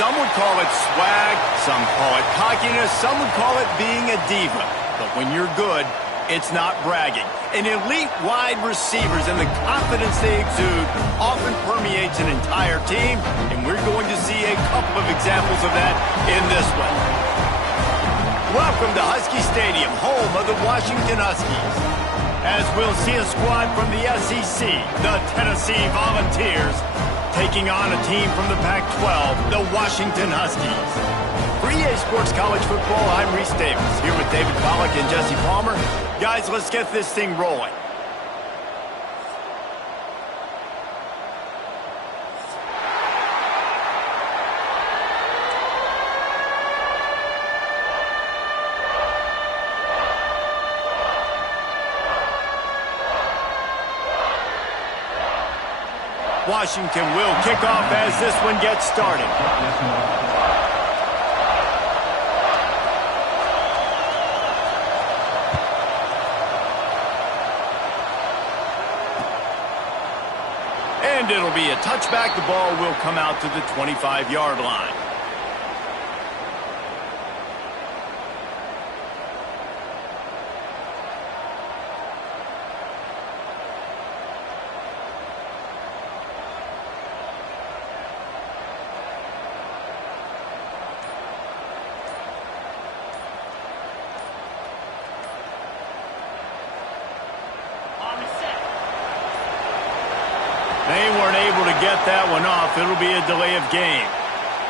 Some would call it swag, some call it cockiness, some would call it being a diva. But when you're good, it's not bragging. An elite wide receivers and the confidence they exude often permeates an entire team, and we're going to see a couple of examples of that in this one. Welcome to Husky Stadium, home of the Washington Huskies. As we'll see a squad from the SEC, the Tennessee Volunteers, taking on a team from the Pac-12, the Washington Huskies. For EA Sports College Football, I'm Reese Davis, here with David Pollack and Jesse Palmer. Guys, let's get this thing rolling. Washington will kick off as this one gets started. And it'll be a touchback. The ball will come out to the 25-yard line. They weren't able to get that one off. It'll be a delay of game.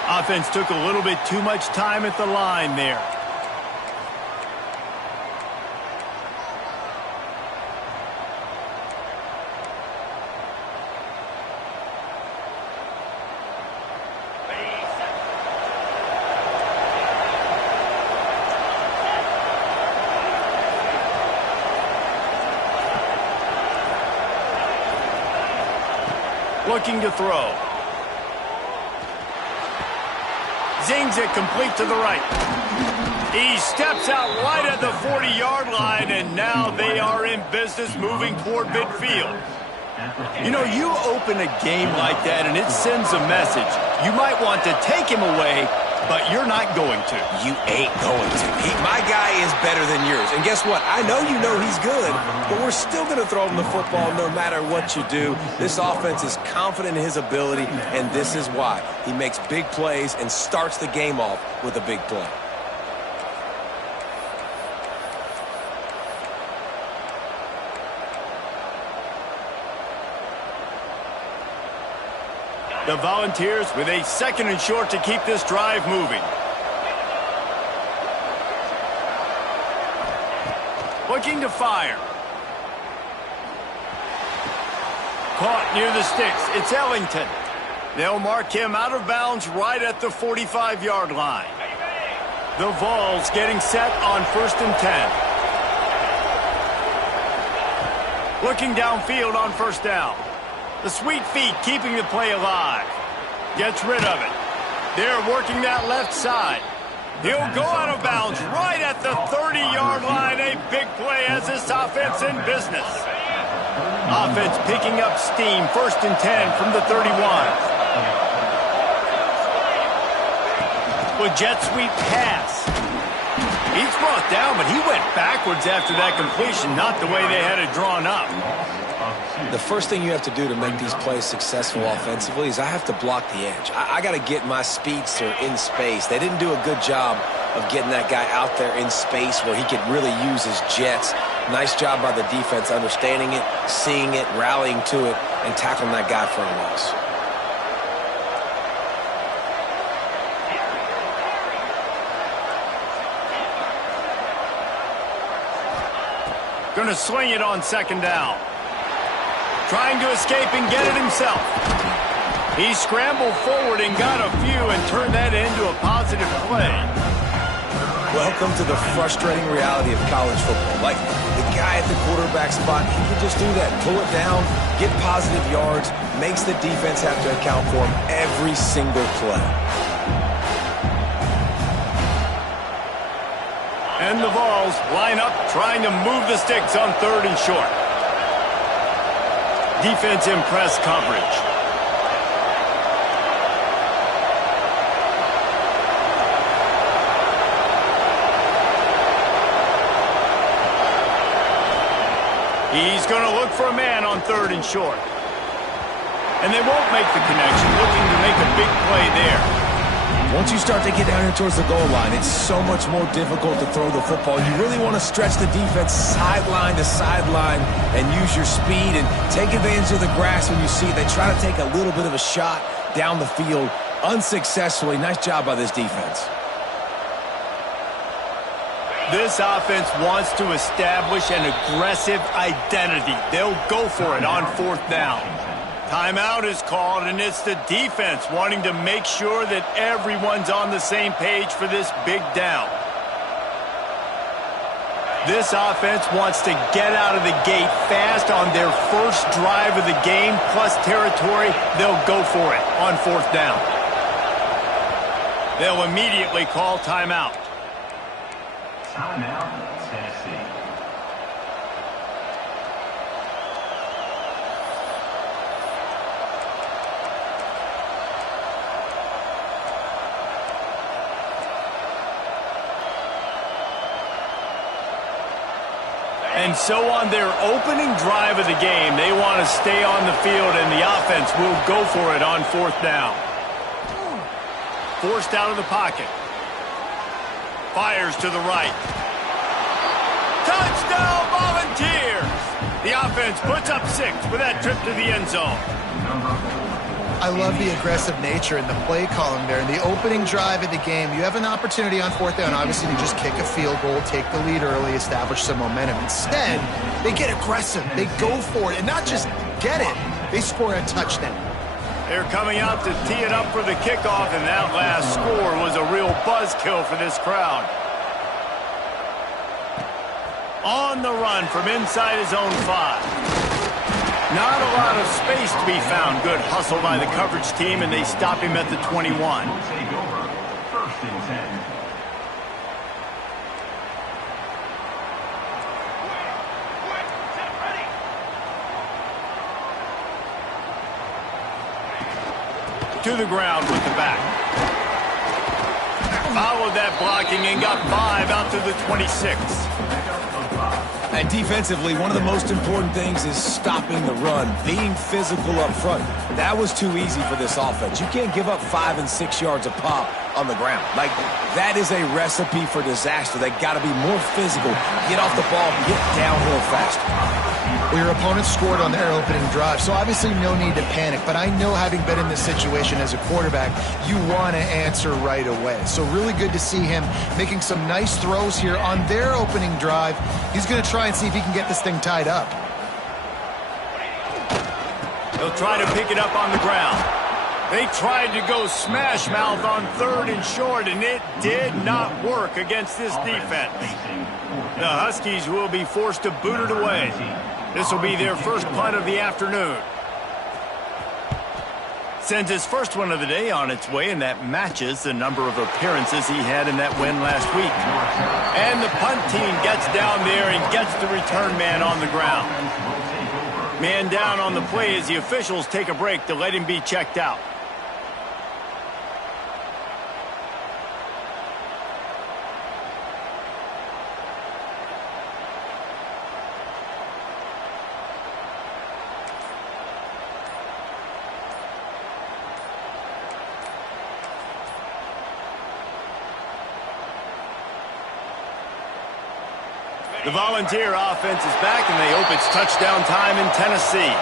Offense took a little bit too much time at the line there. Looking to throw. Zings it complete to the right. He steps out right at the 40-yard line, and now they are in business moving toward midfield. You know, you open a game like that, and it sends a message. You might want to take him away, but you're not going to. You ain't going to. My guy is better than yours. And guess what? I know you know he's good, but we're still going to throw him the football no matter what you do. This offense is confident in his ability, and this is why. He makes big plays and starts the game off with a big play. The Volunteers with a second and short to keep this drive moving. Looking to fire. Caught near the sticks. It's Ellington. They'll mark him out of bounds right at the 45-yard line. The Vols getting set on 1st and 10. Looking downfield on 1st down. The sweet feet keeping the play alive. Gets rid of it. They're working that left side. He'll go out of bounds right at the 30-yard line. A big play as this offense in business. Offense picking up steam. 1st and 10 from the 31. With jet sweep pass. He's brought down, but he went backwards after that completion, not the way they had it drawn up. The first thing you have to do to make these plays successful offensively is I have to block the edge. I got to get my speedster in space. They didn't do a good job of getting that guy out there in space where he could really use his jets. Nice job by the defense understanding it, seeing it, rallying to it, and tackling that guy for a loss. Going to sling it on 2nd down. Trying to escape and get it himself. He scrambled forward and got a few and turned that into a positive play. Welcome to the frustrating reality of college football. Like, the guy at the quarterback spot, he can just do that. Pull it down, get positive yards, makes the defense have to account for him every single play. And the Vols line up, trying to move the sticks on 3rd and short. Defense in press coverage. He's going to look for a man on 3rd and short. And they won't make the connection, looking to make a big play there. Once you start to get down here towards the goal line, it's so much more difficult to throw the football. You really want to stretch the defense sideline to sideline and use your speed and take advantage of the grass when you see it. They try to take a little bit of a shot down the field unsuccessfully. Nice job by this defense. This offense wants to establish an aggressive identity. They'll go for it on 4th down. Timeout is called, and it's the defense wanting to make sure that everyone's on the same page for this big down. This offense wants to get out of the gate fast on their first drive of the game, plus territory. They'll go for it on 4th down. They'll immediately call timeout. Timeout, Tennessee. And so on their opening drive of the game, they want to stay on the field, and the offense will go for it on 4th down. Forced out of the pocket. Fires to the right. Touchdown, Volunteers! The offense puts up 6 with that trip to the end zone. I love the aggressive nature in the play calling there. In the opening drive of the game, you have an opportunity on 4th down, obviously, to just kick a field goal, take the lead early, establish some momentum. Instead, they get aggressive. They go for it, and not just get it, they score a touchdown. They're coming out to tee it up for the kickoff, and that last score was a real buzzkill for this crowd. On the run from inside his own 5. Not a lot of space to be found. Good hustle by the coverage team, and they stop him at the 21. Take over. 1st and 10. To the ground with the back. Followed that blocking and got 5 out to the 26. And defensively, one of the most important things is stopping the run, being physical up front. That was too easy for this offense. You can't give up 5 and 6 yards a pop on the ground. Like, that is a recipe for disaster. They got to be more physical, get off the ball, get downhill faster. Well, your opponent scored on their opening drive, so obviously no need to panic. But I know, having been in this situation as a quarterback, you want to answer right away. So really good to see him making some nice throws here on their opening drive. He's going to try and see if he can get this thing tied up. They'll try to pick it up on the ground. They tried to go smash mouth on 3rd and short, and it did not work against this defense. The Huskies will be forced to boot it away. This will be their first punt of the afternoon. Sends his first one of the day on its way, and that matches the number of appearances he had in that win last week. And the punt team gets down there and gets the return man on the ground. Man down on the play as the officials take a break to let him be checked out. The Volunteer offense is back, and they hope it's touchdown time in Tennessee.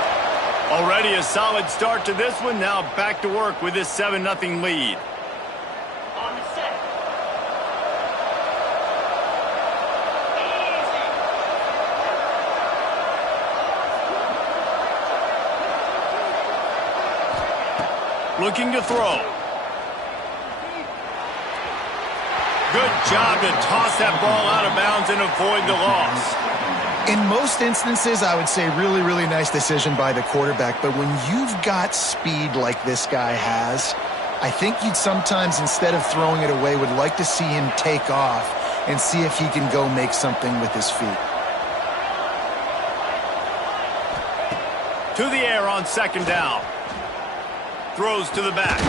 Already a solid start to this one. Now back to work with this 7-0 lead. On set. Looking to throw. Good job to toss that ball out of bounds and avoid the loss. In most instances, I would say really, really nice decision by the quarterback. But when you've got speed like this guy has, I think you'd sometimes, instead of throwing it away, would like to see him take off and see if he can go make something with his feet. To the air on 2nd down. Throws to the back.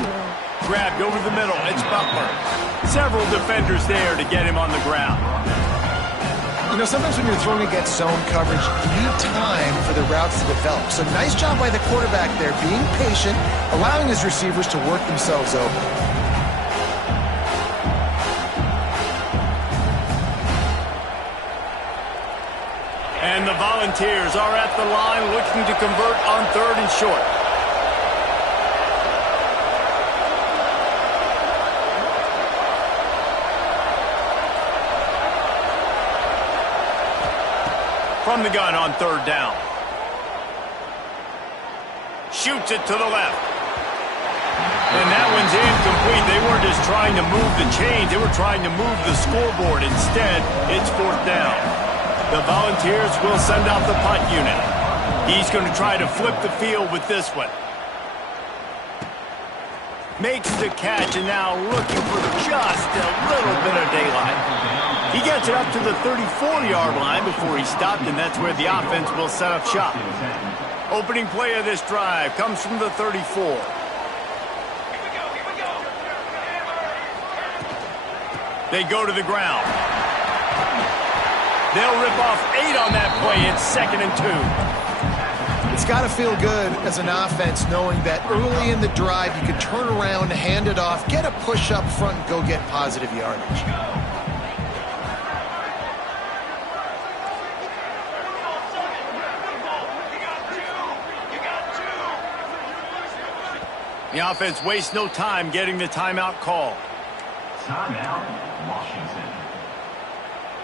Grabbed over the middle. It's Butler. Several defenders there to get him on the ground. You know, sometimes when you're throwing against zone coverage, you need time for the routes to develop. So nice job by the quarterback there, being patient, allowing his receivers to work themselves open. And the Volunteers are at the line looking to convert on 3rd and short. From the gun on 3rd down. Shoots it to the left. And that one's incomplete. They weren't just trying to move the chains. They were trying to move the scoreboard. Instead, it's 4th down. The Volunteers will send out the punt unit. He's going to try to flip the field with this one. Makes the catch and now looking for just a little bit of daylight. He gets it up to the 34-yard line before he stopped, and that's where the offense will set up shop. Opening play of this drive comes from the 34. They go to the ground. They'll rip off 8 on that play. It's 2nd and 2. It's got to feel good as an offense knowing that early in the drive you can turn around, hand it off, get a push up front, and go get positive yardage. The offense wastes no time getting the timeout call. Timeout, Washington.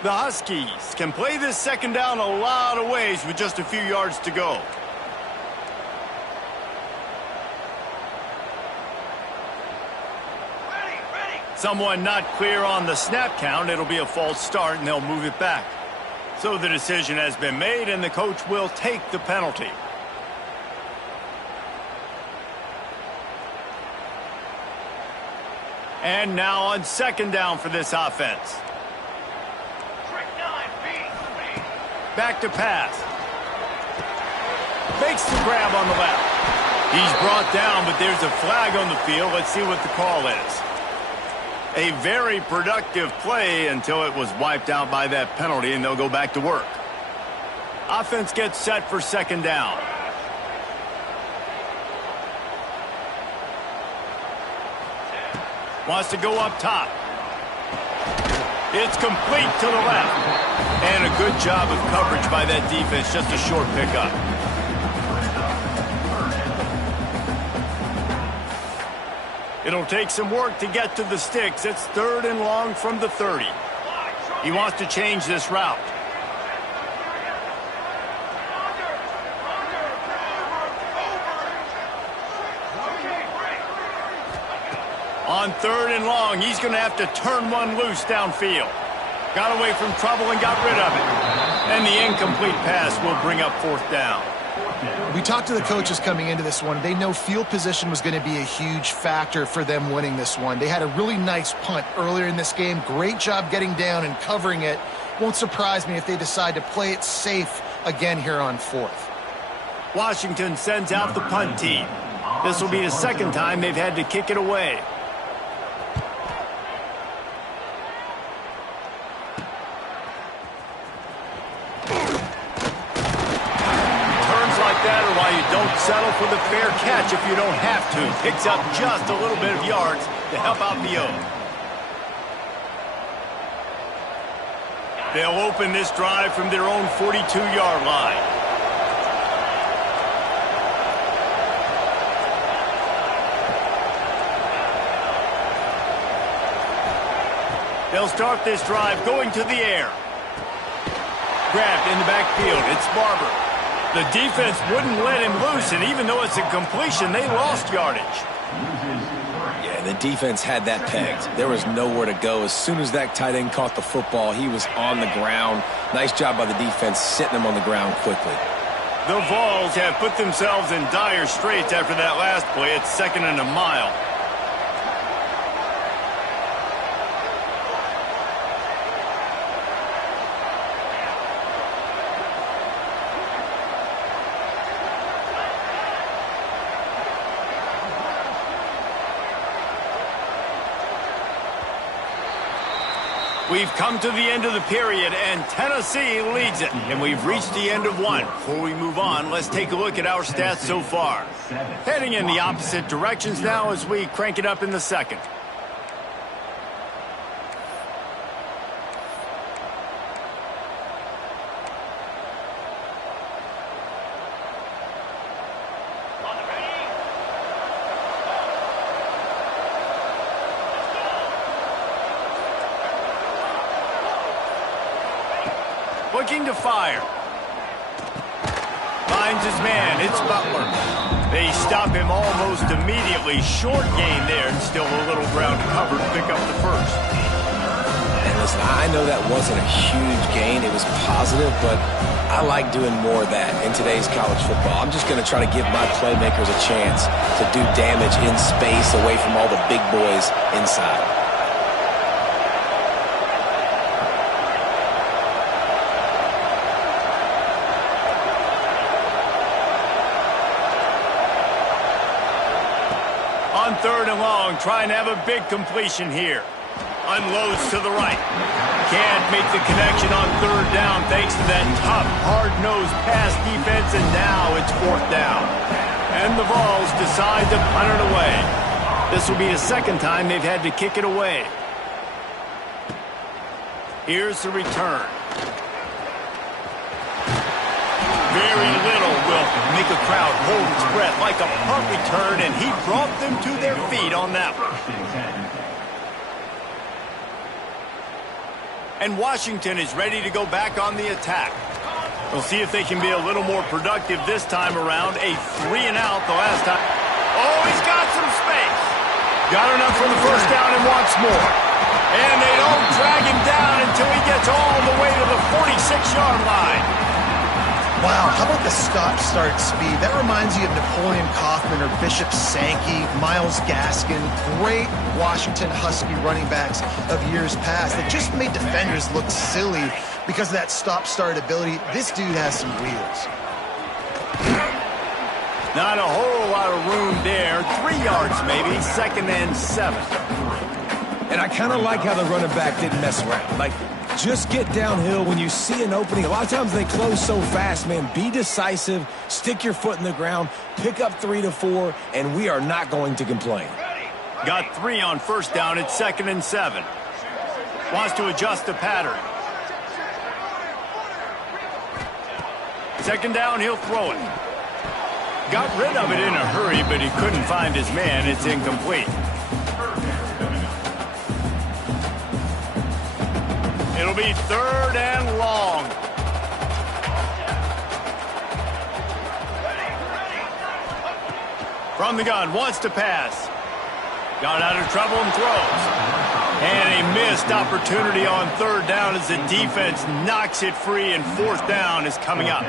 The Huskies can play this 2nd down a lot of ways with just a few yards to go. Someone not clear on the snap count. It'll be a false start, and they'll move it back. So the decision has been made, and the coach will take the penalty. And now on 2nd down for this offense. Back to pass. Makes the grab on the left. He's brought down, but there's a flag on the field. Let's see what the call is. A very productive play until it was wiped out by that penalty, and they'll go back to work. Offense gets set for 2nd down. Wants to go up top. It's complete to the left. And a good job of coverage by that defense. Just a short pickup. It'll take some work to get to the sticks. It's 3rd and long from the 30. He wants to change this route. On 3rd and long, he's going to have to turn one loose downfield. Got away from trouble and got rid of it. And the incomplete pass will bring up 4th down. We talked to the coaches coming into this one. They know field position was going to be a huge factor for them winning this one. They had a really nice punt earlier in this game. Great job getting down and covering it. Won't surprise me if they decide to play it safe again here on 4th. Washington sends out the punt team. This will be the 2nd time they've had to kick it away. Don't settle for the fair catch if you don't have to. Picks up just a little bit of yards to help out the O. They'll open this drive from their own 42-yard line. They'll start this drive going to the air. Grabbed in the backfield. It's Barber. The defense wouldn't let him loose, and even though it's a completion, they lost yardage. Yeah, the defense had that pegged. There was nowhere to go. As soon as that tight end caught the football, he was on the ground. Nice job by the defense sitting him on the ground quickly. The Vols have put themselves in dire straits after that last play. It's 2nd and a mile. We've come to the end of the period, and Tennessee leads it. And we've reached the end of one. Before we move on, let's take a look at our stats so far. Heading in the opposite directions now as we crank it up in the second. Looking to fire. Finds his man. It's Butler. They stop him almost immediately. Short gain there, and still a little ground covered to pick up the first. And listen, I know that wasn't a huge gain. It was positive, but I like doing more of that in today's college football. I'm just going to try to give my playmakers a chance to do damage in space away from all the big boys inside. On 3rd and long, trying to have a big completion here. Unloads to the right. Can't make the connection on 3rd down thanks to that tough, hard-nosed pass defense, and now it's 4th down. And the Vols decide to punt it away. This will be the second time they've had to kick it away. Here's the return. Very little will make a crowd hold its breath like a punt return, and he brought them to their feet on that one. And Washington is ready to go back on the attack. We'll see if they can be a little more productive this time around. A 3-and-out the last time. Oh, he's got some space. Got enough for the first down and wants more. And they don't drag him down until he gets all the way to the 46-yard line. Wow, how about the stop-start speed? That reminds you of Napoleon Kaufman or Bishop Sankey, Myles Gaskin, great Washington Husky running backs of years past that just made defenders look silly because of that stop-start ability. This dude has some wheels. Not a whole lot of room there. 3 yards maybe, 2nd and 7. And I kind of like how the running back didn't mess around. Like, just get downhill when you see an opening. A lot of times they close so fast, man. Be decisive, stick your foot in the ground, pick up 3 to 4, and we are not going to complain. Got 3 on 1st down. It's 2nd and 7. Wants to adjust the pattern. 2nd down, he'll throw it. Got rid of it in a hurry, but he couldn't find his man. It's incomplete. It'll be 3rd and long. From the gun, wants to pass. Got out of trouble and throws. And a missed opportunity on 3rd down as the defense knocks it free, and 4th down is coming up.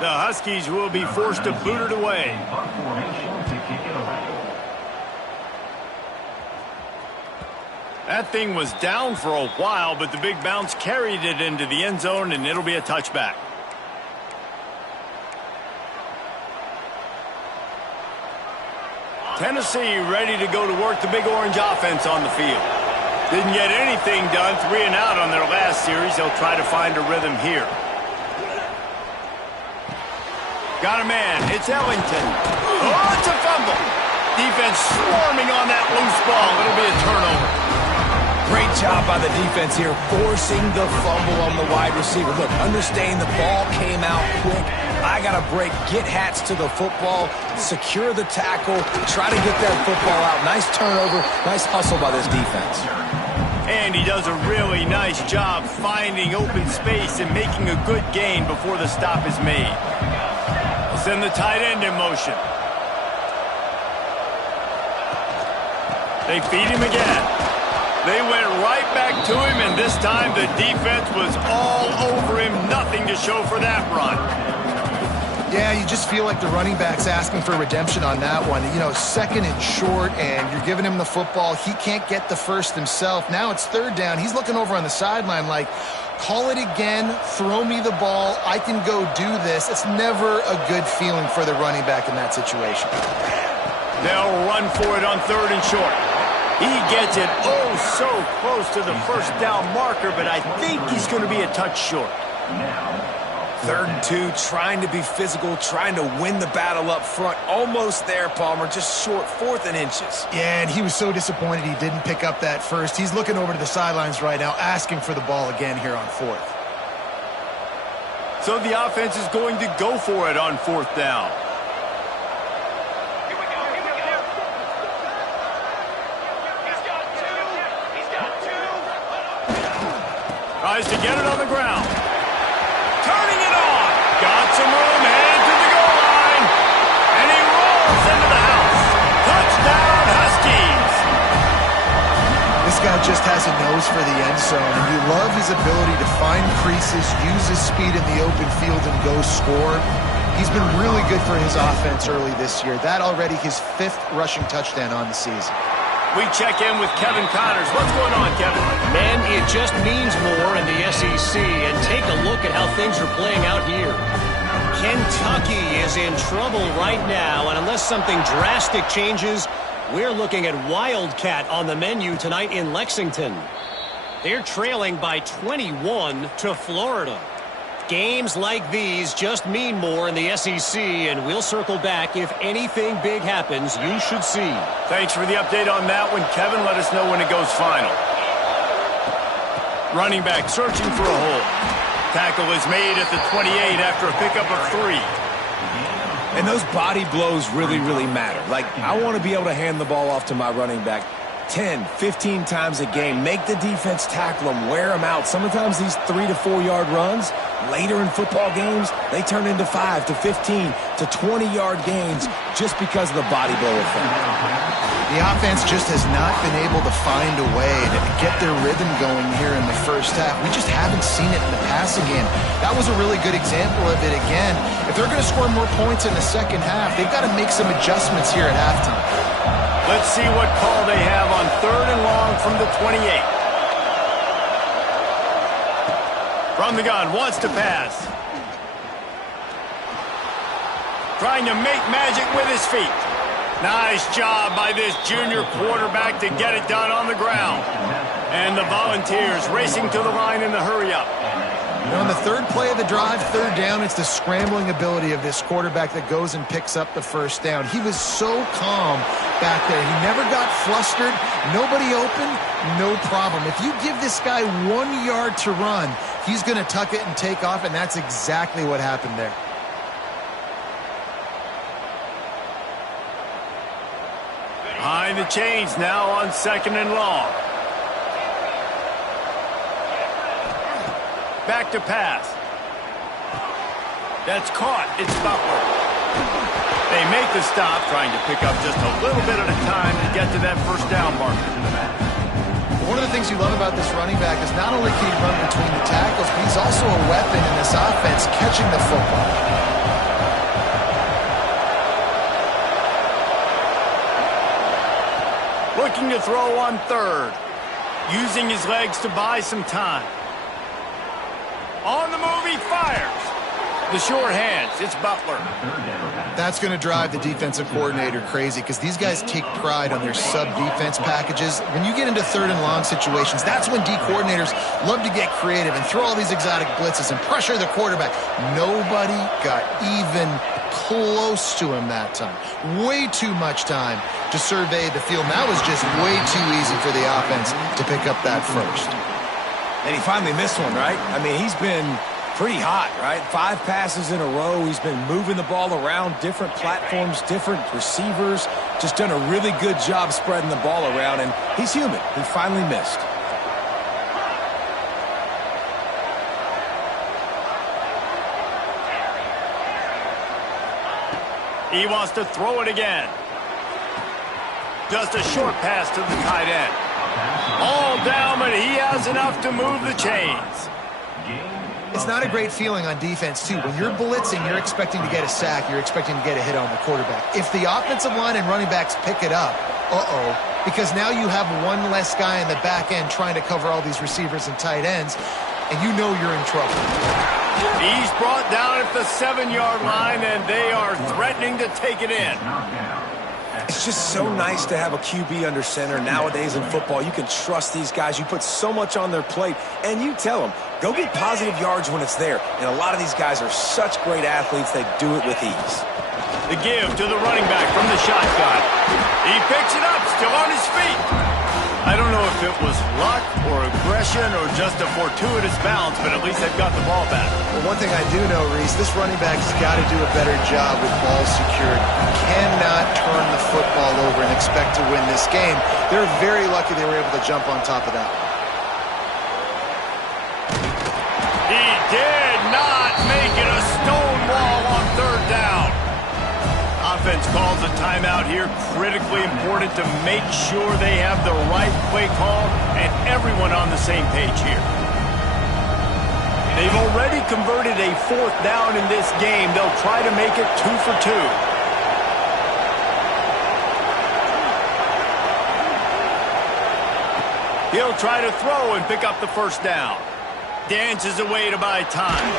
The Huskies will be forced to boot it away. That thing was down for a while, but the big bounce carried it into the end zone, and it'll be a touchback. Tennessee ready to go to work the big orange offense on the field. Didn't get anything done, 3-and-out on their last series. They'll try to find a rhythm here. Got a man. It's Ellington. Oh, it's a fumble. Defense swarming on that loose ball. It'll be a turnover. Great job by the defense here, forcing the fumble on the wide receiver. Look, understanding the ball came out quick. I got to break, get hats to the football, secure the tackle, try to get that football out. Nice turnover, nice hustle by this defense. And he does a really nice job finding open space and making a good gain before the stop is made. We'll send the tight end in motion. They feed him again. They went right back to him, and this time the defense was all over him. Nothing to show for that run. Yeah, you just feel like the running back's asking for redemption on that one. You know, 2nd and short, and you're giving him the football. He can't get the first himself. Now it's 3rd down. He's looking over on the sideline like, call it again, throw me the ball, I can go do this. It's never a good feeling for the running back in that situation. They'll run for it on 3rd and short. He gets it oh so close to the first down marker, but I think he's going to be a touch short. 3rd and 2, trying to be physical, trying to win the battle up front. Almost there, Palmer, just short, 4th and inches. Yeah, and he was so disappointed he didn't pick up that first. He's looking over to the sidelines right now, asking for the ball again here on 4th. So the offense is going to go for it on 4th down. Tries to get it on the ground. Turning it on. Got some room, headed to the goal line. And he rolls into the house. Touchdown, Huskies. This guy just has a nose for the end zone, and you love his ability to find creases, use his speed in the open field, and go score. He's been really good for his offense early this year. That already his 5th rushing touchdown on the season. We check in with Kevin Connors. What's going on, Kevin? Man, it just means more in the SEC. And take a look at how things are playing out here. Kentucky is in trouble right now, and unless something drastic changes, we're looking at Wildcat on the menu tonight in Lexington. They're trailing by 21 to Florida. Games like these just mean more in the SEC, and we'll circle back if anything big happens you should see. Thanks for the update on that one, Kevin. Let us know when it goes final. Running back searching for a hole. Tackle is made at the 28 after a pickup of 3. And those body blows really, really matter. Like, I want to be able to hand the ball off to my running back 10, 15 times a game. Make the defense tackle them, wear them out. Sometimes these 3 to 4 yard runs, later in football games, they turn into 5 to 15 to 20 yard gains just because of the body blow effect. The offense just has not been able to find a way to get their rhythm going here in the first half. We just haven't seen it in the passing game. That was a really good example of it again. If they're going to score more points in the second half, they've got to make some adjustments here at halftime. Let's see what call they have on 3rd and long from the 28. From the gun, wants to pass. Trying to make magic with his feet. Nice job by this junior quarterback to get it done on the ground. And the Volunteers racing to the line in the hurry-up. On the 3rd play of the drive, 3rd down, it's the scrambling ability of this quarterback that goes and picks up the first down. He was so calm back there. He never got flustered. Nobody open, no problem. If you give this guy 1 yard to run, he's going to tuck it and take off, and that's exactly what happened there. Behind the chains now on 2nd and long. Back to pass. That's caught. It's Butler. They make the stop, trying to pick up just a little bit at a time to get to that first down marker. One of the things you love about this running back is not only can he run between the tackles, but he's also a weapon in this offense catching the football. Looking to throw on 3rd. Using his legs to buy some time. On the move, he fires. The short hands, it's Butler. That's going to drive the defensive coordinator crazy because these guys take pride on their sub-defense packages. When you get into 3rd and long situations, that's when D coordinators love to get creative and throw all these exotic blitzes and pressure the quarterback. Nobody got even close to him that time. Way too much time to survey the field. And that was just way too easy for the offense to pick up that first. And he finally missed one, right? I mean, he's been pretty hot, right? 5 passes in a row. He's been moving the ball around different platforms, different receivers. Just done a really good job spreading the ball around, and he's human. He finally missed. He wants to throw it again. Just a short pass to the tight end. All down, but he has enough to move the chains. It's not a great feeling on defense, too. When you're blitzing, you're expecting to get a sack. You're expecting to get a hit on the quarterback. If the offensive line and running backs pick it up, because now you have one less guy in the back end trying to cover all these receivers and tight ends, and you know you're in trouble. He's brought down at the 7-yard line, and they are threatening to take it in. It's just so nice to have a QB under center. Nowadays in football, you can trust these guys. You put so much on their plate, and you tell them, go get positive yards when it's there. And a lot of these guys are such great athletes, they do it with ease. The give to the running back from the shotgun. He picks it up, still on his feet. I don't know if it was luck or aggression or just a fortuitous bounce, but at least they've got the ball back. Well, one thing I do know, Reese, this running back's got to do a better job with ball security. You cannot turn the football over and expect to win this game. They're very lucky they were able to jump on top of that. He did not make it a stone wall on third down. Offense calls a timeout here. Critically important to make sure they have the right play call and everyone on the same page here. They've already converted a fourth down in this game. They'll try to make it 2 for 2. He'll try to throw and pick up the first down. Dances away to buy time.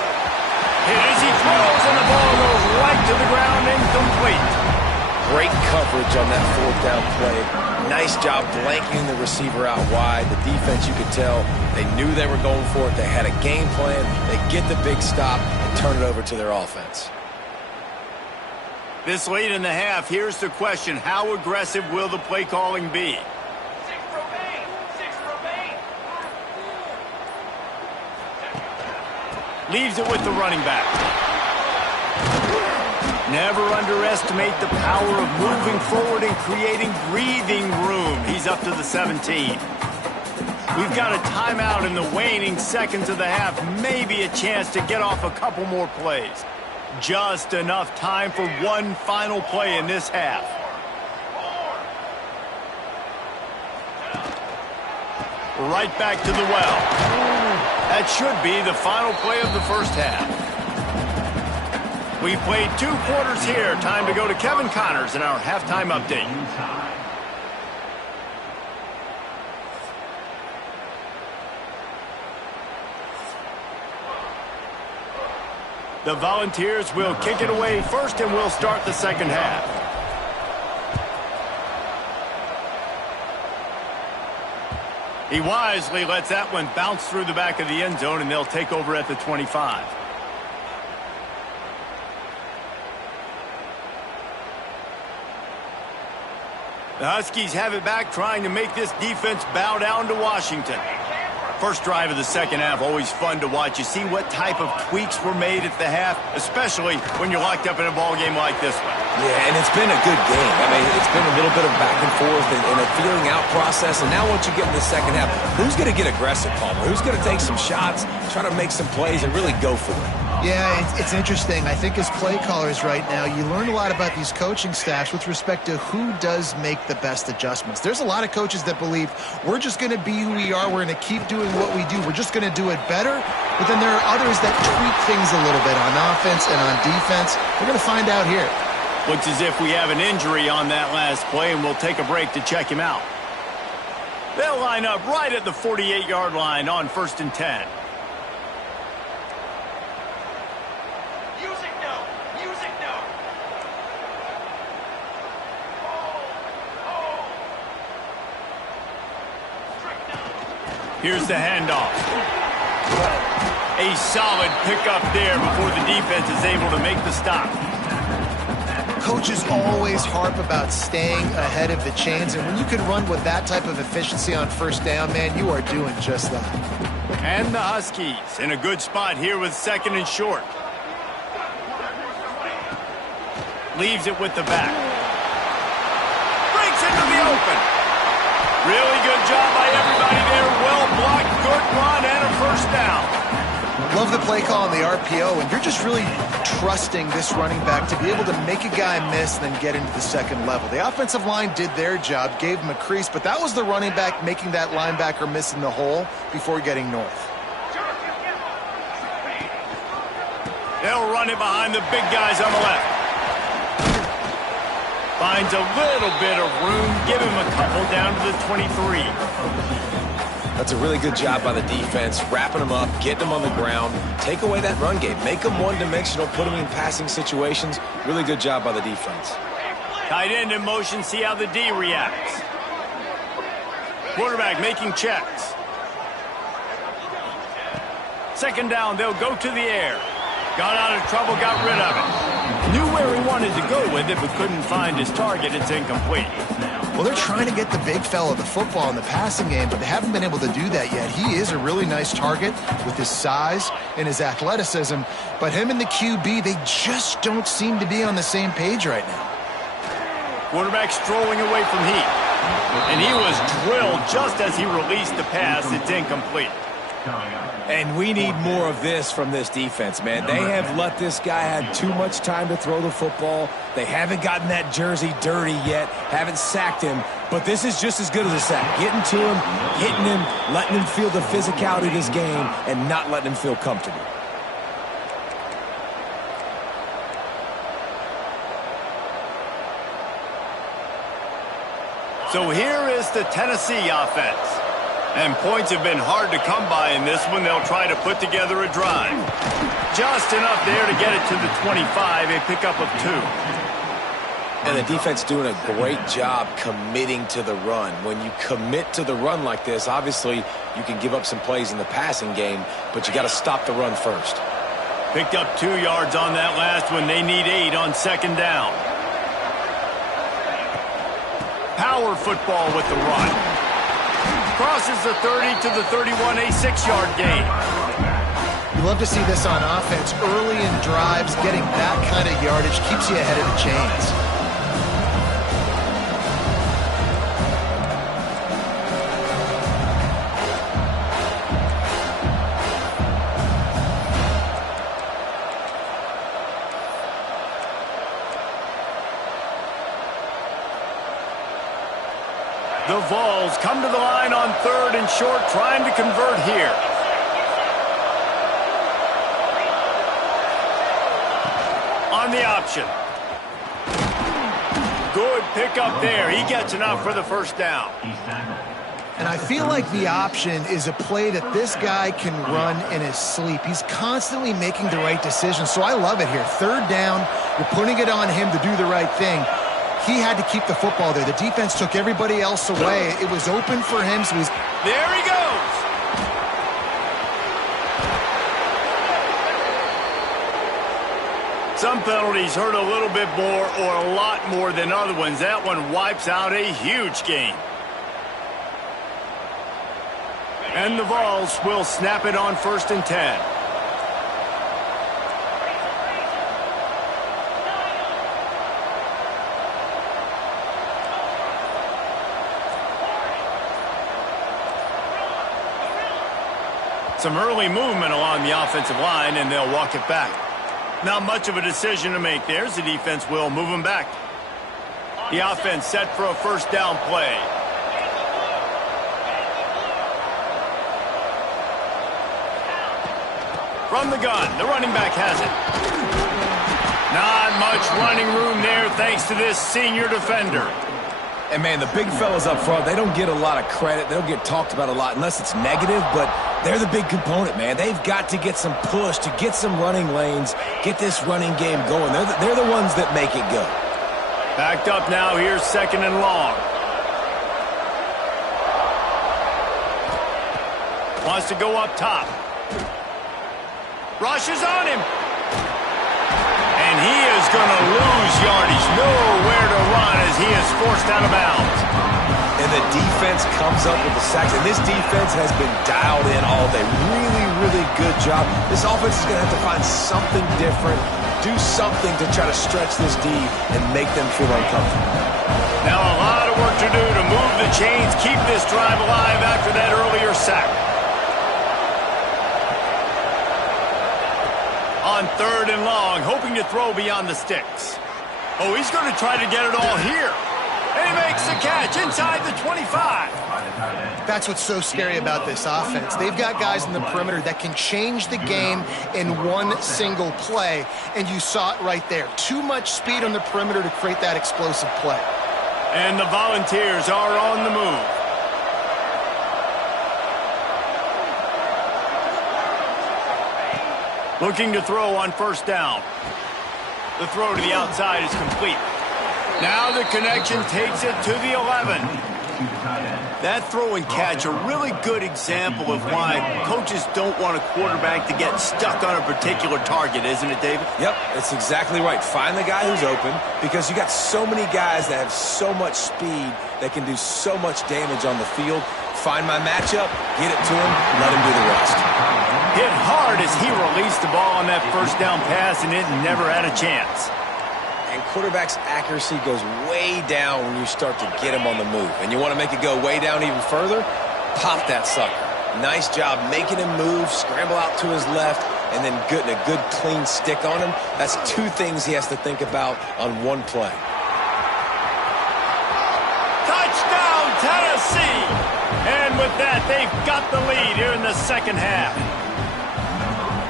Hit as he throws, and the ball goes right to the ground, incomplete. Great coverage on that fourth down play. Nice job blanking the receiver out wide. The defense, you could tell, they knew they were going for it. They had a game plan. They get the big stop and turn it over to their offense. This late in the half, here's the question. How aggressive will the play calling be? Leaves it with the running back. Never underestimate the power of moving forward and creating breathing room. He's up to the 17. We've got a timeout in the waning seconds of the half. Maybe a chance to get off a couple more plays. Just enough time for one final play in this half. Right back to the well. That should be the final play of the first half. We've played 2 quarters here. Time to go to Kevin Connors in our halftime update. The Volunteers will kick it away first, and we'll start the second half. He wisely lets that one bounce through the back of the end zone, and they'll take over at the 25. The Huskies have it back, trying to make this defense bow down to Washington. First drive of the second half, always fun to watch. You see what type of tweaks were made at the half, especially when you're locked up in a ball game like this one. Yeah, and it's been a good game. I mean, it's been a little bit of back and forth and a feeling out process. And now once you get in the second half, who's going to get aggressive, Palmer? Who's going to take some shots, try to make some plays, and really go for it? Yeah, it's interesting. I think as play callers right now, you learn a lot about these coaching staffs with respect to who does make the best adjustments. There's a lot of coaches that believe we're just going to be who we are. We're going to keep doing what we do. We're just going to do it better. But then there are others that tweak things a little bit on offense and on defense. We're going to find out here. Looks as if we have an injury on that last play, and we'll take a break to check him out. They'll line up right at the 48-yard line on 1st and 10. Here's the handoff. A solid pickup there before the defense is able to make the stop. Coaches always harp about staying ahead of the chains, and when you can run with that type of efficiency on first down, man, you are doing just that. And the Huskies in a good spot here with 2nd and short. Leaves it with the back. Breaks into the open. Really good job by everybody there. Well blocked, good run, and a first down. Love the play call on the RPO, and you're just really trusting this running back to be able to make a guy miss and then get into the second level. The offensive line did their job, gave him a crease, but that was the running back making that linebacker miss in the hole before getting north. They'll run it behind the big guys on the left. Finds a little bit of room. Give him a couple down to the 23. That's a really good job by the defense, wrapping them up, getting them on the ground, take away that run game, make them one-dimensional, put them in passing situations. Really good job by the defense. Tight end in motion, see how the D reacts. Quarterback making checks. Second down, they'll go to the air. Got out of trouble, got rid of it. Knew where he wanted to go with it, but couldn't find his target. It's incomplete. Well, they're trying to get the big fella the football in the passing game, but they haven't been able to do that yet. He is a really nice target with his size and his athleticism, but him and the QB, they just don't seem to be on the same page right now. Quarterback strolling away from heat. And he was drilled just as he released the pass. It's incomplete. And we need more of this from this defense, man. They have let this guy have too much time to throw the football. They haven't gotten that jersey dirty yet, haven't sacked him, but this is just as good as a sack. Getting to him, hitting him, letting him feel the physicality of this game, and not letting him feel comfortable. So here is the Tennessee offense. And points have been hard to come by in this one. They'll try to put together a drive. Just enough there to get it to the 25, a pickup of 2. And the defense doing a great job committing to the run. When you commit to the run like this, obviously you can give up some plays in the passing game, but you got to stop the run first. Picked up 2 yards on that last one. They need 8 on second down. Power football with the run. Crosses the 30 to the 31, a 6-yard gain. You love to see this on offense. Early in drives, getting that kind of yardage keeps you ahead of the chains. The Vols come to the line on 3rd and short, trying to convert here. On the option. Good pickup there. He gets enough for the first down. And I feel like the option is a play that this guy can run in his sleep. He's constantly making the right decision, so I love it here. 3rd down, you're putting it on him to do the right thing. He had to keep the football there. The defense took everybody else away. It was open for him, so he's... There he goes! Some penalties hurt a little bit more or a lot more than other ones. That one wipes out a huge gain. And the Vols will snap it on 1st and 10. Some early movement along the offensive line, and they'll walk it back. Not much of a decision to make there, as the defense will move them back. The offense set for a 1st down play. From the gun, the running back has it. Not much running room there thanks to this senior defender. And, man, the big fellas up front, they don't get a lot of credit. They don't get talked about a lot unless it's negative, but they're the big component, man. They've got to get some push, to get some running lanes, get this running game going. They're the ones that make it go. Backed up now. Here's 2nd and long. Wants to go up top. Rushes on him. And he is going to lose yardage. Nowhere to run as he is forced out of bounds. And the defense comes up with the sacks. And this defense has been dialed in all day. Really, really good job. This offense is going to have to find something different, do something to try to stretch this D and make them feel uncomfortable. Now a lot of work to do to move the chains, keep this drive alive after that earlier sack. On 3rd and long, hoping to throw beyond the sticks. Oh, he's going to try to get it all here. And he makes the catch inside the 25. That's what's so scary about this offense. They've got guys in the perimeter that can change the game in one single play, and you saw it right there. Too much speed on the perimeter to create that explosive play. And the Volunteers are on the move. Looking to throw on 1st down. The throw to the outside is complete. Now the connection takes it to the 11. That throw and catch, a really good example of why coaches don't want a quarterback to get stuck on a particular target, isn't it, David? Yep, it's exactly right. Find the guy who's open, because you got so many guys that have so much speed that can do so much damage on the field. Find my matchup, get it to him, let him do the rest. Hit hard as he released the ball on that first down pass, and it never had a chance. And quarterback's accuracy goes way down when you start to get him on the move. And you want to make it go way down even further? Pop that sucker. Nice job making him move, scramble out to his left, and then getting a good clean stick on him. That's two things he has to think about on one play. Touchdown, Tennessee! And with that, they've got the lead here in the second half.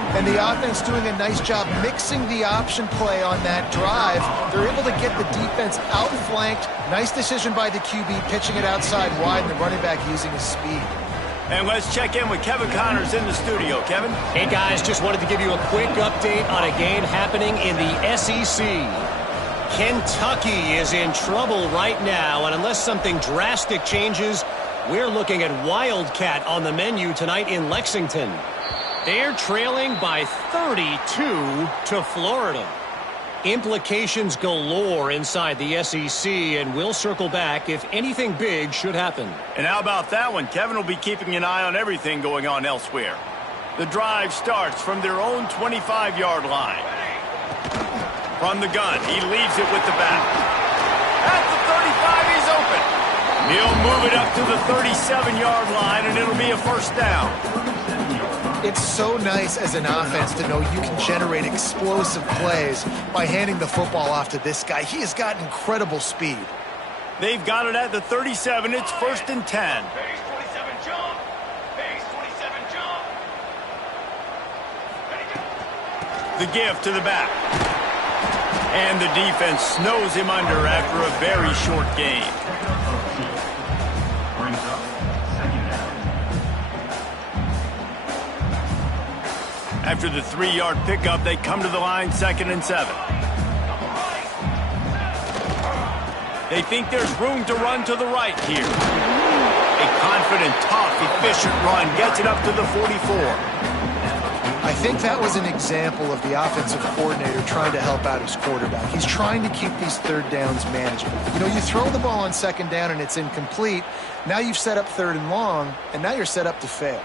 And the offense doing a nice job mixing the option play on that drive. They're able to get the defense outflanked. Nice decision by the QB, pitching it outside wide, and the running back using his speed. And let's check in with Kevin Connors in the studio. Kevin? Hey, guys, just wanted to give you a quick update on a game happening in the SEC. Kentucky is in trouble right now, and unless something drastic changes, we're looking at Wildcat on the menu tonight in Lexington. They're trailing by 32 to Florida. Implications galore inside the SEC, and we'll circle back if anything big should happen. And how about that one? Kevin will be keeping an eye on everything going on elsewhere. The drive starts from their own 25-yard line. From the gun, he leaves it with the back. At the 35, he's open. He'll move it up to the 37-yard line, and it'll be a first down. It's so nice as an offense to know you can generate explosive plays by handing the football off to this guy. He has got incredible speed. They've got it at the 37. It's 1st and 10. Base 27 jump. Base 27 jump. The give to the back. And the defense snows him under after a very short game. Brings up second down. After the 3-yard pickup, they come to the line 2nd and 7. They think there's room to run to the right here. A confident, tough, efficient run gets it up to the 44. I think that was an example of the offensive coordinator trying to help out his quarterback. He's trying to keep these third downs manageable. You know, you throw the ball on 2nd down and it's incomplete. Now you've set up 3rd and long, and now you're set up to fail.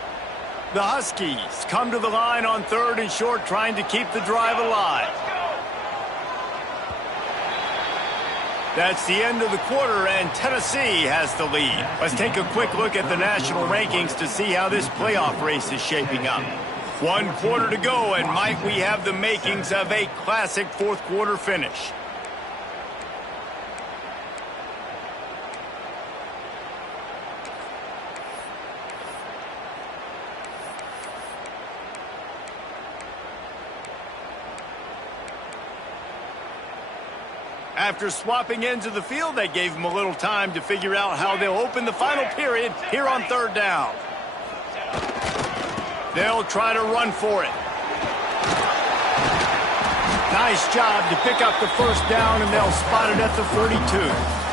The Huskies come to the line on 3rd and short, trying to keep the drive alive. That's the end of the quarter, and Tennessee has the lead. Let's take a quick look at the national rankings to see how this playoff race is shaping up. 1 quarter to go, and might we have the makings of a classic 4th quarter finish. After swapping ends of the field, they gave them a little time to figure out how they'll open the final period here on 3rd down. They'll try to run for it. Nice job to pick up the first down, and they'll spot it at the 42.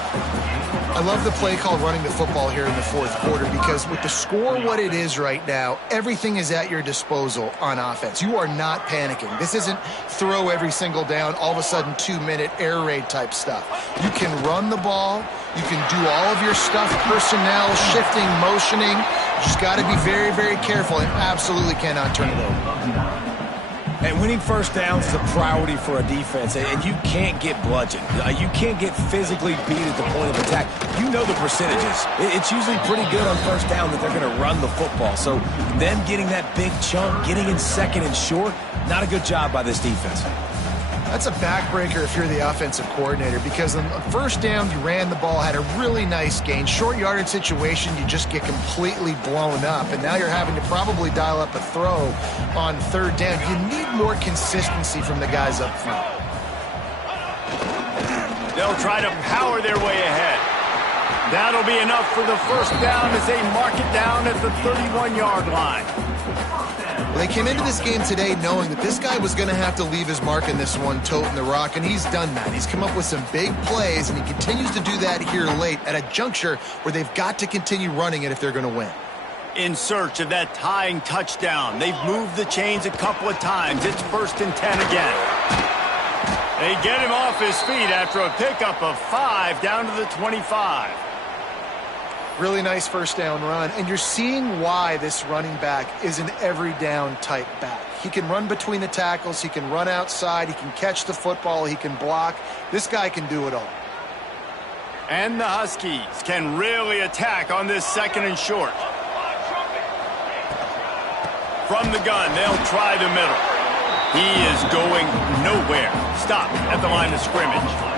I love the play call running the football here in the 4th quarter, because with the score what it is right now, everything is at your disposal on offense. You are not panicking. This isn't throw every single down, all of a sudden 2-minute air raid type stuff. You can run the ball. You can do all of your stuff, personnel, shifting, motioning. You just got to be very, very careful and absolutely cannot turn it over. And winning first downs is a priority for a defense, and you can't get bludgeoned. You can't get physically beat at the point of attack. You know the percentages. It's usually pretty good on first down that they're going to run the football. So them getting that big chunk, getting in 2nd and short, not a good job by this defense. That's a backbreaker if you're the offensive coordinator, because on the first down, you ran the ball, had a really nice gain. Short yardage situation, you just get completely blown up, and now you're having to probably dial up a throw on 3rd down. You need more consistency from the guys up front. They'll try to power their way ahead. That'll be enough for the first down as they mark it down at the 31-yard line. Well, they came into this game today knowing that this guy was going to have to leave his mark in this one, toting the rock, and he's done that. He's come up with some big plays, and he continues to do that here late at a juncture where they've got to continue running it if they're going to win. In search of that tying touchdown. They've moved the chains a couple of times. It's 1st and 10 again. They get him off his feet after a pickup of 5 down to the 25. Really nice first down run, and you're seeing why this running back is an every down type back. He can run between the tackles, he can run outside, he can catch the football, he can block. This guy can do it all. And the Huskies can really attack on this 2nd and short. From the gun, they'll try the middle. He is going nowhere. Stop at the line of scrimmage.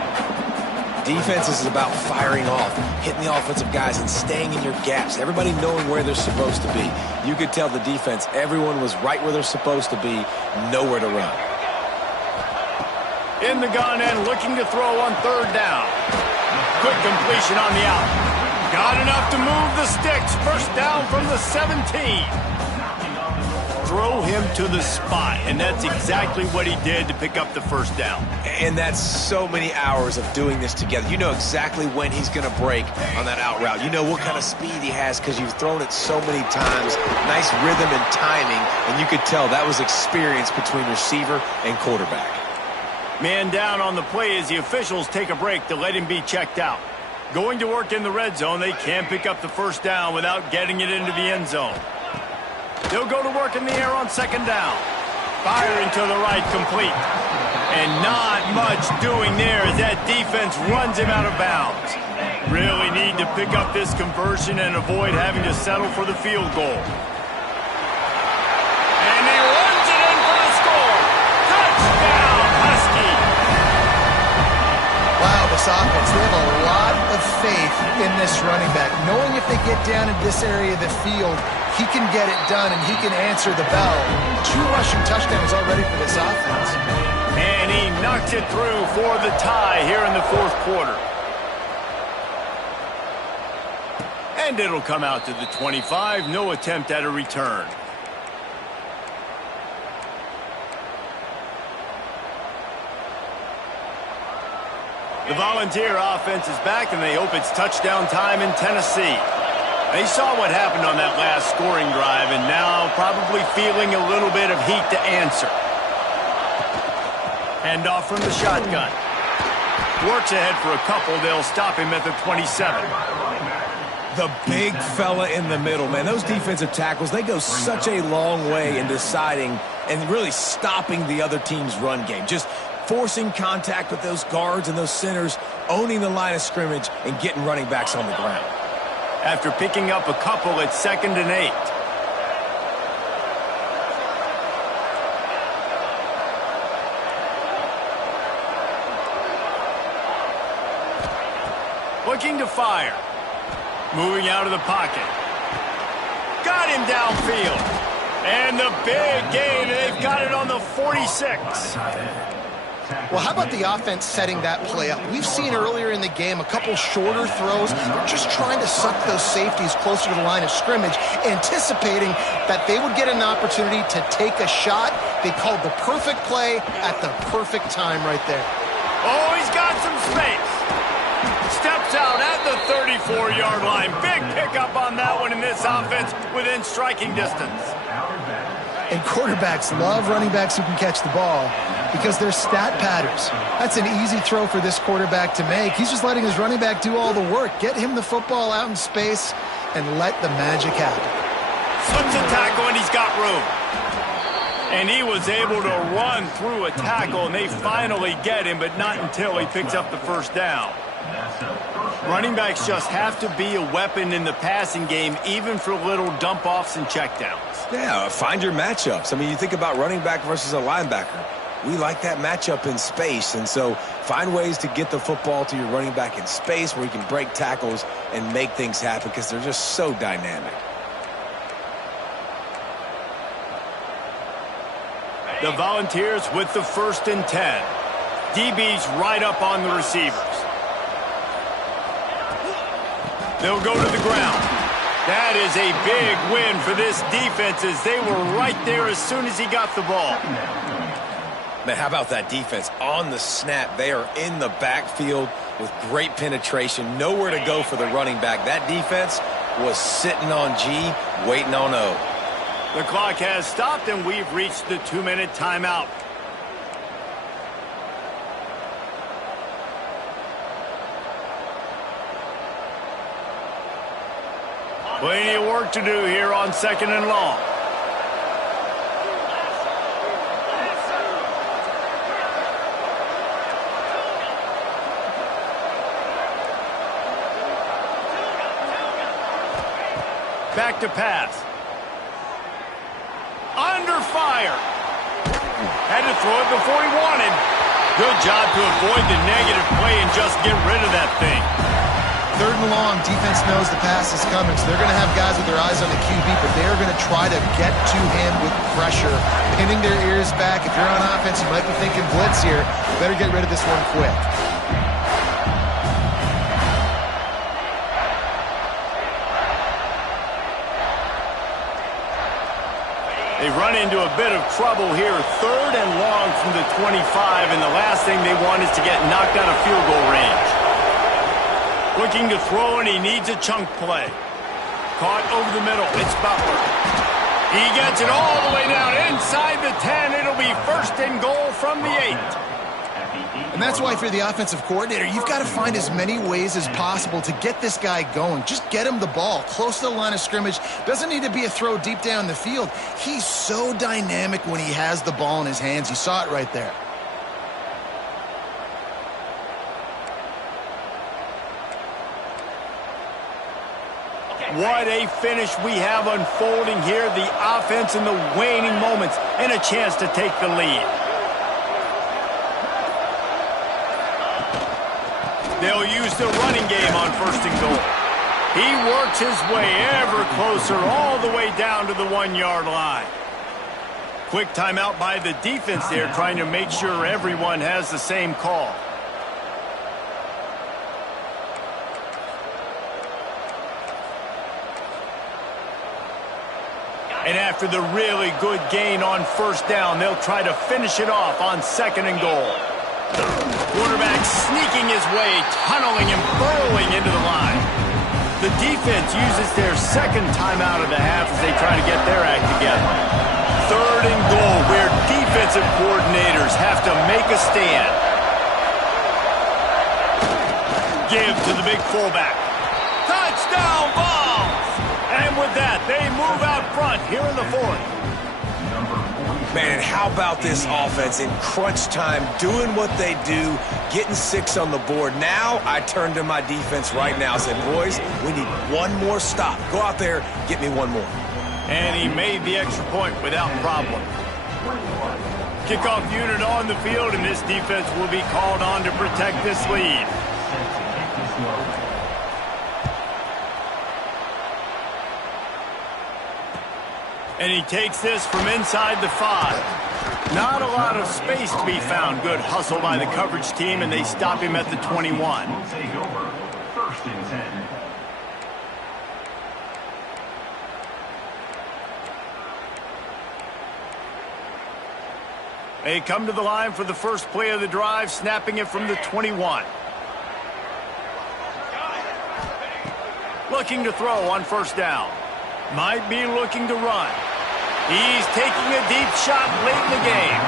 Defense is about firing off, hitting the offensive guys, and staying in your gaps. Everybody knowing where they're supposed to be. You could tell the defense, everyone was right where they're supposed to be, nowhere to run. In the gun and looking to throw on 3rd down. Quick completion on the out. Got enough to move the sticks. First down from the 17. Throw him to the spot, and that's exactly what he did to pick up the first down. And that's so many hours of doing this together. You know exactly when he's going to break on that out route. You know what kind of speed he has because you've thrown it so many times. Nice rhythm and timing, and you could tell that was experience between receiver and quarterback. Man down on the play as the officials take a break to let him be checked out. Going to work in the red zone, they can't pick up the first down without getting it into the end zone. They'll go to work in the air on 2nd down. Firing to the right, complete. And not much doing there as that defense runs him out of bounds. Really need to pick up this conversion and avoid having to settle for the field goal. And he runs it in for the score. Touchdown, Husky. Wow, this offense, they have a lot of faith in this running back, knowing if they get down in this area of the field, he can get it done and he can answer the bell. 2 rushing touchdowns already for this offense. And he knocks it through for the tie here in the 4th quarter. And it'll come out to the 25. No attempt at a return. The Volunteer offense is back, and they hope it's touchdown time in Tennessee. They saw what happened on that last scoring drive, and now probably feeling a little bit of heat to answer. Hand off from the shotgun. Works ahead for a couple. They'll stop him at the 27. The big fella in the middle, man. Those defensive tackles, they go such a long way in deciding and really stopping the other team's run game. Just forcing contact with those guards and those centers, owning the line of scrimmage, and getting running backs on the ground. After picking up a couple, it's 2nd and 8. Looking to fire. Moving out of the pocket. Got him downfield. And the big gain, they've got it on the 46. Well, how about the offense setting that play up? We've seen earlier in the game a couple shorter throws. They're just trying to suck those safeties closer to the line of scrimmage, anticipating that they would get an opportunity to take a shot. They called the perfect play at the perfect time right there. Oh, he's got some space. Steps out at the 34-yard line. Big pickup on that one in this offense within striking distance. And quarterbacks love running backs who can catch the ball because they're stat patterns. That's an easy throw for this quarterback to make. He's just letting his running back do all the work. Get him the football out in space and let the magic happen. Slips a tackle and he's got room. And he was able to run through a tackle, and they finally get him, but not until he picks up the first down. Running backs just have to be a weapon in the passing game, even for little dump-offs and checkdowns. Yeah, find your matchups. I mean, you think about running back versus a linebacker. We like that matchup in space, and so find ways to get the football to your running back in space where you can break tackles and make things happen because they're just so dynamic. The Volunteers with the 1st and 10. DB's right up on the receivers. They'll go to the ground. That is a big win for this defense as they were right there as soon as he got the ball. Man, how about that defense? On the snap, they are in the backfield with great penetration. Nowhere to go for the running back. That defense was sitting on G, waiting on O. The clock has stopped, and we've reached the 2-minute timeout. Plenty of work to do here on 2nd and long. Back to pass. Under fire. Had to throw it before he wanted. Good job to avoid the negative play and just get rid of that thing. 3rd and long, defense knows the pass is coming, so they're going to have guys with their eyes on the QB, but they're going to try to get to him with pressure, pinning their ears back. If you're on offense, you might be thinking blitz here. You better get rid of this one quick. They run into a bit of trouble here. 3rd and long from the 25, and the last thing they want is to get knocked out of field goal range. Looking to throw, and he needs a chunk play. Caught over the middle. It's Butler. He gets it all the way down inside the 10. It'll be 1st and goal from the 8. And that's why if you're the offensive coordinator, you've got to find as many ways as possible to get this guy going. Just get him the ball close to the line of scrimmage. Doesn't need to be a throw deep down the field. He's so dynamic when he has the ball in his hands. You saw it right there. What a finish we have unfolding here. The offense in the waning moments and a chance to take the lead. They'll use the running game on 1st and goal. He works his way ever closer all the way down to the 1-yard line. Quick timeout by the defense there, trying to make sure everyone has the same call. And after the really good gain on 1st down, they'll try to finish it off on 2nd and goal. Quarterback sneaking his way, tunneling and burrowing into the line. The defense uses their 2nd timeout of the half as they try to get their act together. 3rd and goal, where defensive coordinators have to make a stand. Give to the big fullback. Touchdown ball! And with that, they move out front here in the 4th. Man, how about this offense in crunch time, doing what they do, getting 6 on the board. Now I turn to my defense right now and said, boys, we need one more stop. Go out there, get me one more. And he made the extra point without problem. Kickoff unit on the field, and this defense will be called on to protect this lead. And he takes this from inside the 5. Not a lot of space to be found. Good hustle by the coverage team, and they stop him at the 21. Take over 1st and 10. They come to the line for the first play of the drive, snapping it from the 21. Looking to throw on 1st down. Might be looking to run. He's taking a deep shot late in the game.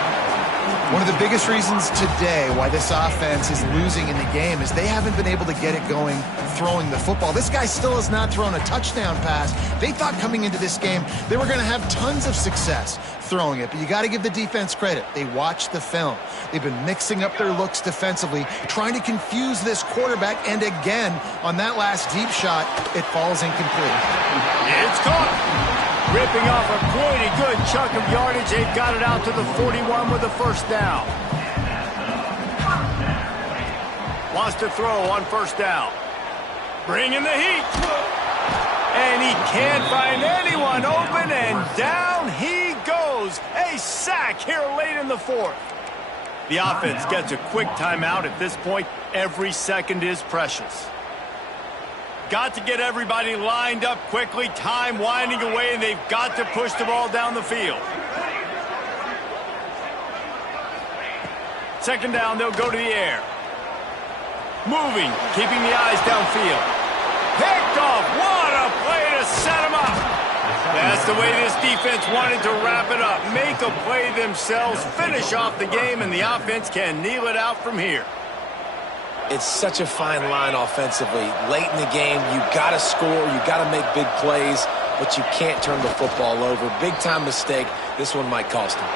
One of the biggest reasons today why this offense is losing in the game is they haven't been able to get it going throwing the football. This guy still has not thrown a touchdown pass. They thought coming into this game they were going to have tons of success throwing it, but you got to give the defense credit. They watched the film. They've been mixing up their looks defensively, trying to confuse this quarterback, and again, on that last deep shot, it falls incomplete. It's caught. Ripping off a pretty good chunk of yardage. They've got it out to the 41 with a 1st down. Wants to throw on 1st down. Bringing the heat. And he can't find anyone open, and down he goes. A sack here late in the 4th. The offense gets a quick timeout. At this point, every second is precious. got to get everybody lined up quickly, time winding away, and they've got to push the ball down the field. Second down, they'll go to the air. Moving, keeping the eyes downfield. Picked off. What a play to set him up. That's the way this defense wanted to wrap it up. Make a play themselves, finish off the game, and the offense can kneel it out from here. It's such a fine line offensively. Late in the game, you got to score, you got to make big plays, but you can't turn the football over. Big-time mistake. This one might cost them.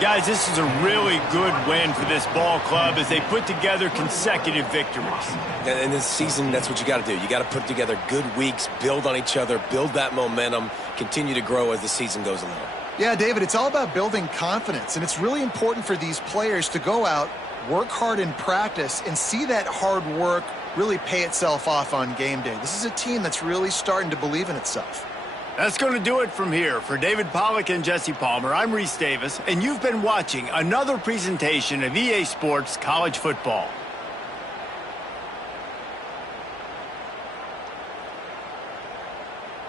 Guys, this is a really good win for this ball club as they put together consecutive victories. And this season, that's what you got to do. You got to put together good weeks, build on each other, build that momentum, continue to grow as the season goes along. Yeah, David, it's all about building confidence, and it's really important for these players to go out, work hard in practice, and see that hard work really pay itself off on game day. This is a team that's really starting to believe in itself. That's going to do it from here. For David Pollack and Jesse Palmer, I'm Reese Davis, and you've been watching another presentation of EA Sports College Football.